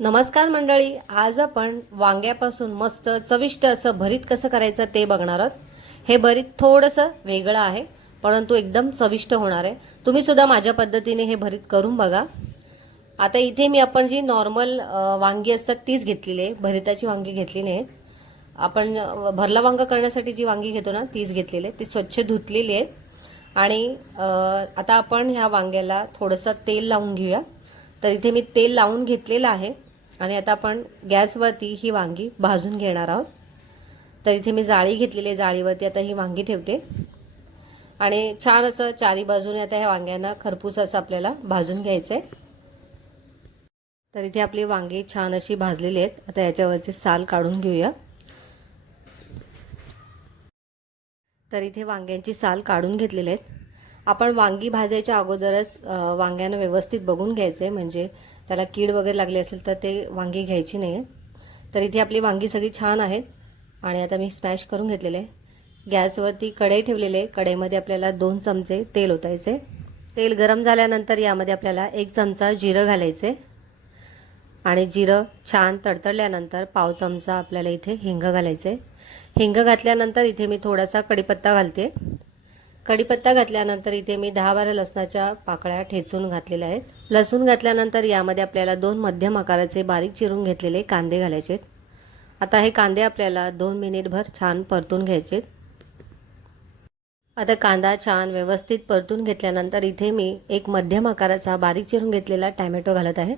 नमस्कार मंडळी आज आपण वांग्यापासून मस्त चविष्ट असं भरीत कसं करायचं ते बघणार आहोत. हे भरीत थोडंसं वेगळं आहे परंतु एकदम चविष्ट होणार आहे. तुम्ही सुद्धा माझ्या पद्धतीने हे भरीत करून बघा. आता इथे मी आपण जी नॉर्मल वांगी असतात तीच घेतलेली आहे भरिताची वांगी घेतली नाही आपण भरला वांगा करण्यासाठी जी वांगी घेतो ना तीच घेतलेली आहे. ती स्वच्छ धुतलेली आहेत आणि आता आपण ह्या वांग्याला थोडंसं तेल लावून घेऊया. तर इथे मी तेल लावून घेतलेलं आहे. आणि आता आपण गॅसवरती ही वांगी भाजून घेणार आहोत. तर इथे मी जाळी घेतलेली आहे जाळीवरती आता ही वांगी ठेवते. आणि छान असं चारी बाजूने आता ह्या वांग्यांना खरपूस असं आपल्याला भाजून घ्यायचं आहे तर इथे आपली वांगी छान अशी भाजलेली आहेत. आता याच्यावरचे साल काढून घेऊया. तर इथे वांग्यांची साल काढून घेतलेली आहेत. आपण वांगी भाजायच्या अगोदरच वांग्यांना व्यवस्थित बघून घ्यायचं आहे म्हणजे त्याला कीड वगैरे लागली असेल तर ते वांगी घ्यायची नाही आहे तर इथे आपली वांगी सगळी छान आहेत. आणि आता मी स्मॅश करून घेतलेले आहे. गॅसवरती कढई ठेवलेली आहे. कढईमध्ये आपल्याला दोन चमचे तेल ओतायचे तेल गरम झाल्यानंतर यामध्ये आपल्याला एक चमचा जिरं घालायचे आणि जिरं छान तडतडल्यानंतर पाव चमचा आपल्याला इथे हिंग घालायचे हिंग घातल्यानंतर इथे मी थोडासा कढीपत्ता घालते कढीपत्ता घातल्यानंतर इथे मी दहा बारा लसणाच्या पाकळ्या ठेचून घातलेल्या आहेत. लसूण घातल्यानंतर यामध्ये आपल्याला दोन मध्यम आकाराचे बारीक चिरून घेतलेले कांदे घालायचे आहेत. आता हे कांदे आपल्याला दोन मिनिटभर छान परतून घ्यायचे आता कांदा छान व्यवस्थित परतून घेतल्यानंतर इथे मी एक मध्यम आकाराचा बारीक चिरून घेतलेला टॅमॅटो घालत आहे.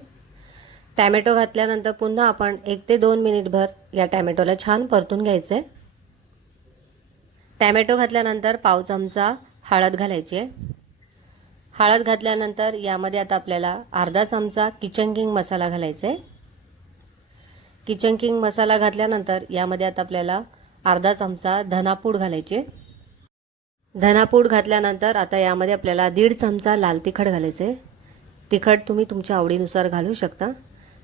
टॅमॅटो घातल्यानंतर पुन्हा आपण एक ते दोन मिनिटभर या टॅमॅटोला छान परतून घ्यायचं आहे. टॅमॅटो घातल्यानंतर पाव चमचा हळद घालायची. आहे हळद घातल्यानंतर यामध्ये आता आपल्याला अर्धा चमचा किचन किंग मसाला घालायचा. आहे किचन किंग मसाला घातल्यानंतर यामध्ये आता आपल्याला अर्धा चमचा धनापूड घालायचे. धनापूड घातल्यानंतर आता यामध्ये आपल्याला दीड चमचा लाल तिखट घालायचे. आहे तिखट तुम्ही तुमच्या आवडीनुसार घालू शकता.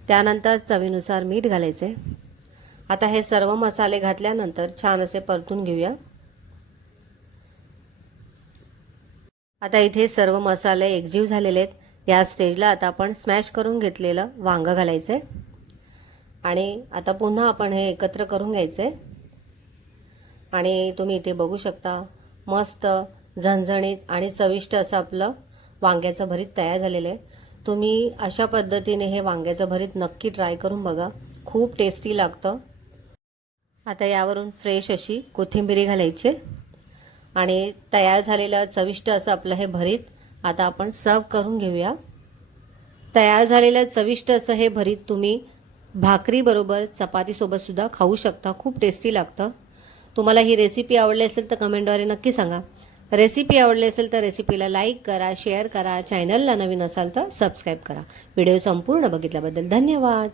त्यानंतर चवीनुसार मीठ घालायचे. आता हे सर्व मसाले घातल्यानंतर छान असे परतून घेऊया. आता इथे सर्व मसाले एकजीव झालेले आहेत. या स्टेजला आता आपण स्मॅश करून घेतलेलं वांगं घालायचं आहे आणि आता पुन्हा आपण हे एकत्र करून घ्यायचं आहे आणि तुम्ही इथे बघू शकता मस्त झणझणीत आणि चविष्ट असं आपलं वांग्याचं भरीत तयार झालेलं आहे. तुम्ही अशा पद्धतीने हे वांग्याचं भरीत नक्की ट्राय करून बघा. खूप टेस्टी लागतं. आता यावरून फ्रेश अशी कोथिंबिरी घालायची आणि तयार झालेलं चविष्ट असं आपलं हे भरीत आता आपण सर्व करून घेऊया. तयार झालेलं चविष्ट असं हे भरीत तुम्ही भाकरीबरोबर चपातीसोबतसुद्धा खाऊ शकता. खूप टेस्टी लागतं. तुम्हाला ही रेसिपी आवडली असेल तर कमेंटद्वारे नक्की सांगा. रेसिपी आवडली असेल तर रेसिपीला लाईक करा शेअर करा चॅनलला नवीन असाल तर सबस्क्राईब करा. व्हिडिओ संपूर्ण बघितल्याबद्दल धन्यवाद.